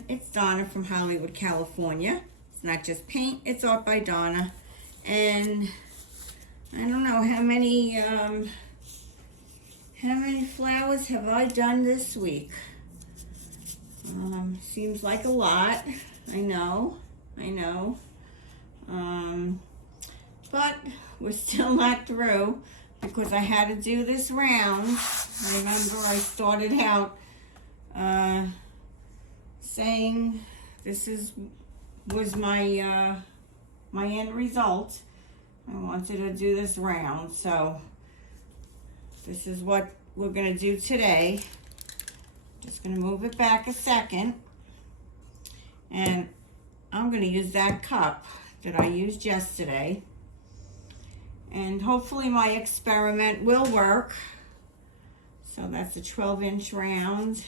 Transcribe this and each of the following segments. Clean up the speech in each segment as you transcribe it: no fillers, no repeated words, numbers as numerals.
everyone, it's Donna from Hollywood, California. It's not just paint, it's art by Donna. And I don't know how many flowers have I done this week. Seems like a lot. I know. But we're still not through because I had to do this round. Remember, I started out saying this was my my end result. I wanted to do this round, so this is what we're gonna do today. Just gonna move it back a second, and I'm gonna use that cup that I used yesterday, and hopefully my experiment will work. So that's a 12-inch round,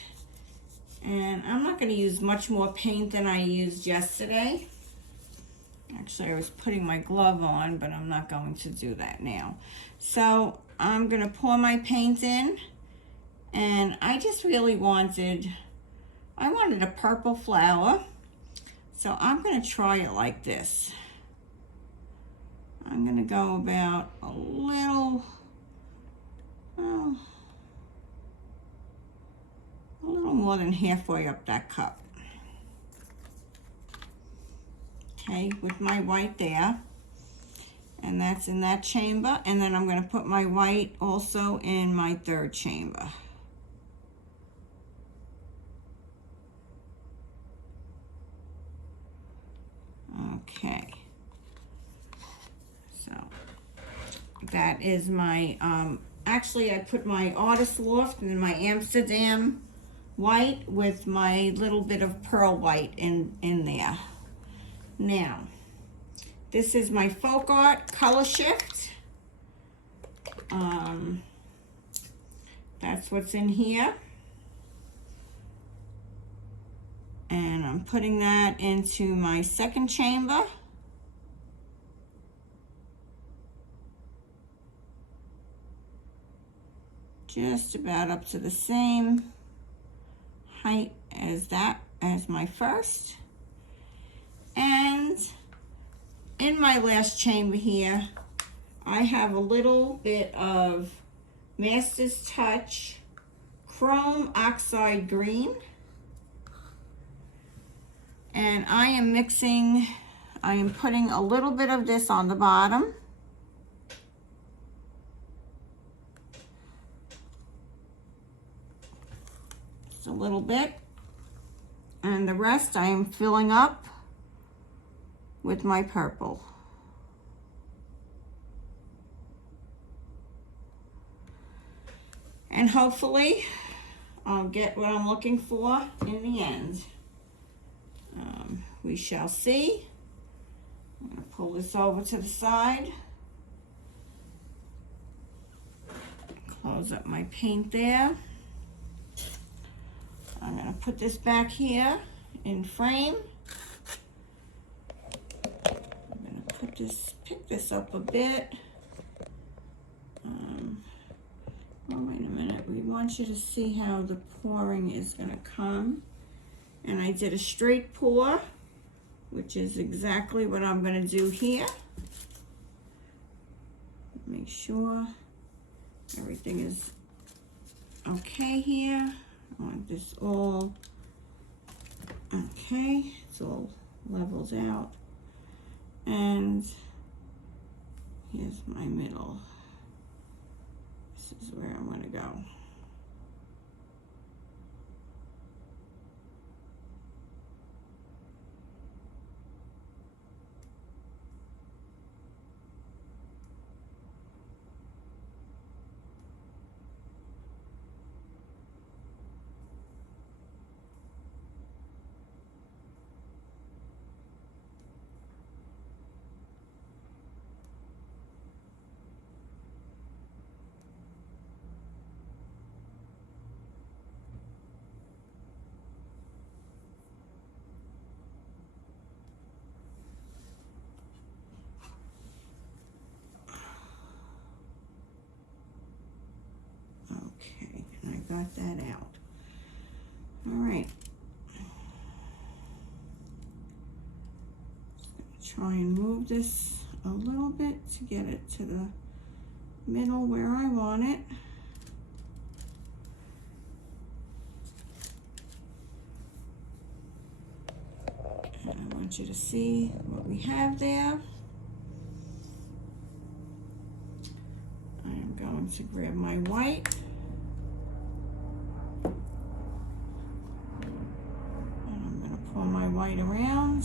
and I'm not gonna use much more paint than I used yesterday. Actually, I was putting my glove on, but I'm not going to do that now. So I'm gonna pour my paint in, and I just really wanted a purple flower. So I'm gonna try it like this. I'm gonna go about a little more than halfway up that cup. Okay, with my white there, and that's in that chamber, and then I'm going to put my white also in my third chamber. Okay, so that is my actually I put my Artist Loft and my Amsterdam White with my little bit of Pearl White in there. Now, this is my Folkart Colorshift. That's what's in here. And I'm putting that into my second chamber. Just about up to the same height as my first. And in my last chamber here, I have a little bit of Master's Touch Chrome Oxide Green. And I am putting a little bit of this on the bottom. Just a little bit. And the rest I am filling up with my purple. And hopefully I'll get what I'm looking for in the end. We shall see. I'm going to pull this over to the side. Close up my paint there. I'm going to put this back here in frame. Pick this up a bit. Oh, wait a minute. We want you to see how the pouring is going to come. And I did a straight pour, which is exactly what I'm going to do here. Make sure everything is okay here. I want this all okay. It's all leveled out. And here's my middle. This is where I'm going to go. Got that out. All right. try and move this a little bit to get it to the middle where I want it. And I want you to see what we have there. I am going to grab my white. And I'm going to pour my white around.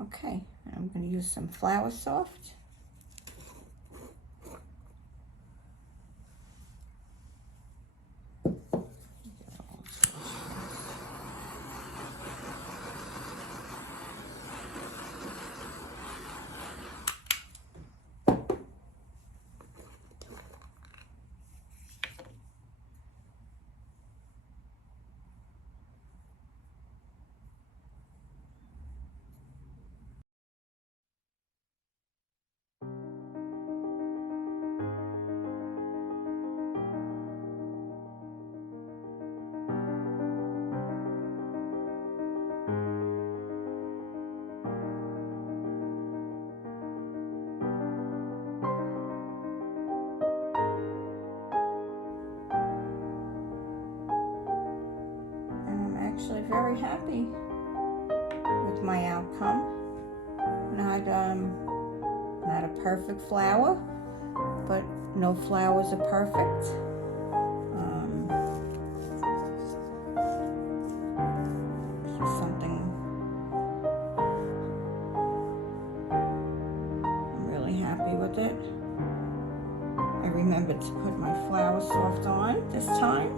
Okay, I'm going to use some Flower Soft. Actually very happy with my outcome. Not a perfect flower, but no flowers are perfect. with it. I remembered to put my Flower Soft on this time.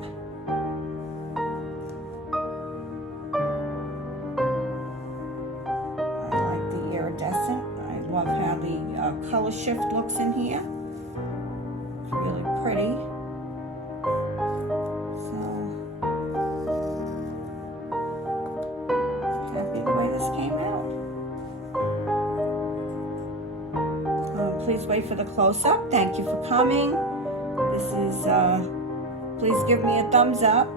I like the iridescent. I love how the Colorshift looks in here. It's really pretty. So, happy the way this came out. Please wait for the close-up. Thank you for coming. This is, please give me a thumbs up.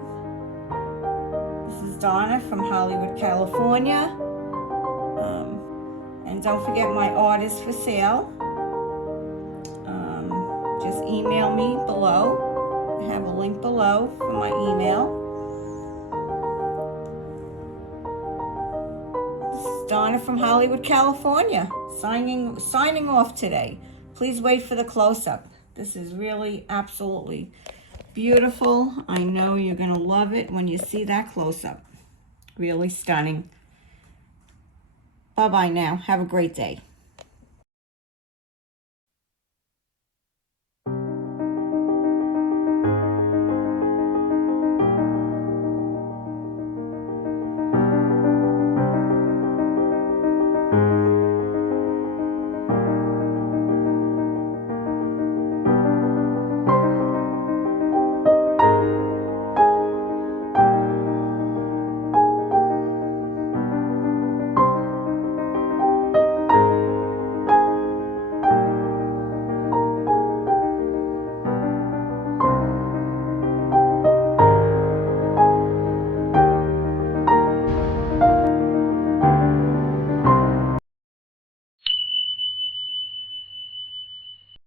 This is Donna from Hollywood, California. And don't forget my art is for sale. Just email me below. I have a link below for my email. This is Donna from Hollywood, California. Signing off today. Please wait for the close-up. This is really absolutely beautiful. I know you're gonna love it when you see that close-up. Really stunning. Bye-bye now. Have a great day.